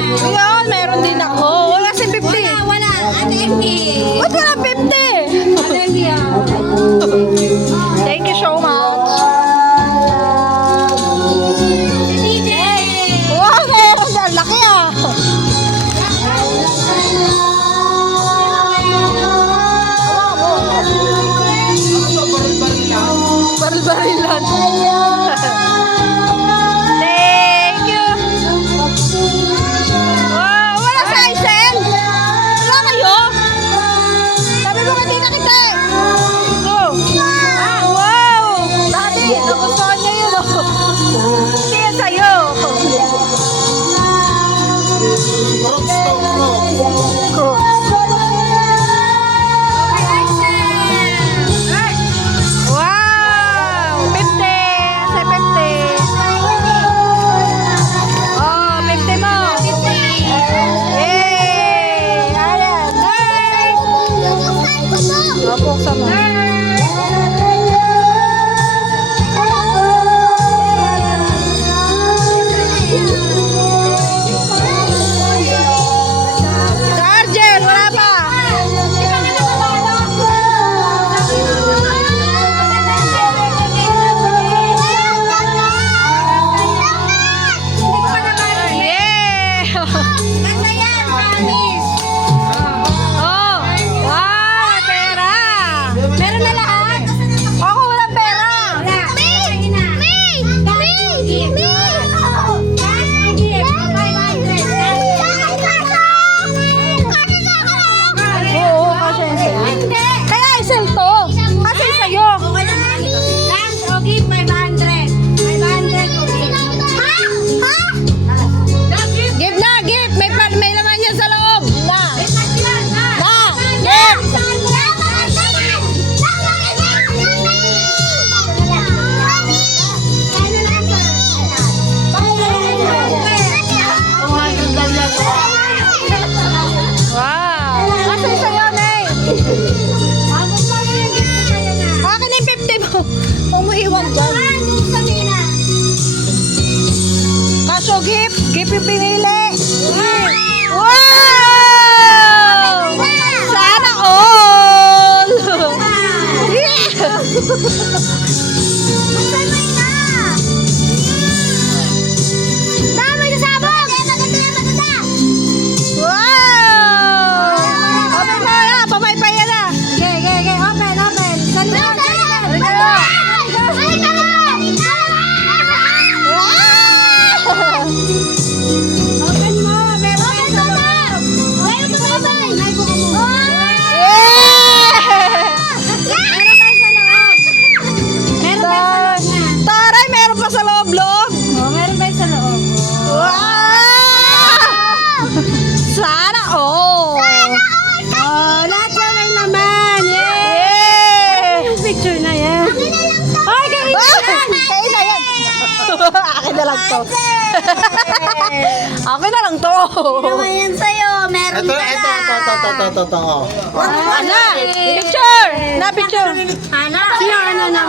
Ayun, meron din ako. Wala si 50. Wala. Ate Emmy. Ba't wala 50? Ate Emmy ah. Thank you so much. DJ. Wow, meron na. Laki ah. Baril-barilan. Thank you. Wow, wala sa Aisel. Wala kayo? Sabi mo hindi na kita eh. Oh. Wow. Dati, nagustuhan niya yun oh. Hindi yan sa'yo. Crooks. Wow! 50! Sa 50! Oh, 50 mo! Yay! Ayan! Buksan mo. Sergeant! Wala pa! Yeah! Ganda yan, promise. Oh! Wow! Pera! Meron na lahat? Ako walang pera! Wala. Me! Oo, kasi yung sa'yo. Kaya isel to. Kasi yung sa'yo. Cash o gift, 500. 500 o gift. Give na, give! May laman yan sa loob! Na! Na! Give! Wow! Kasi yung sa'yo, Nay! Akin na yung 50 mo. Umuiwan dyan. Kaso gift! Gift yung pinili! Wow! Sana all! Yeah! Wow! Open mo na! Pamaypay yan na! Wow! Yeah! Taray, meron pa sa loob-loob! Wow! Sana all! Yeah! Picture na yan. Ay, kain Ah! Kain na yan! Akin na lang to. Akin na lang to. Ayan sa'yo, meron Ito, ka ito, na. ito. Ana! Picture! Na picture! Ana? Sino ano na?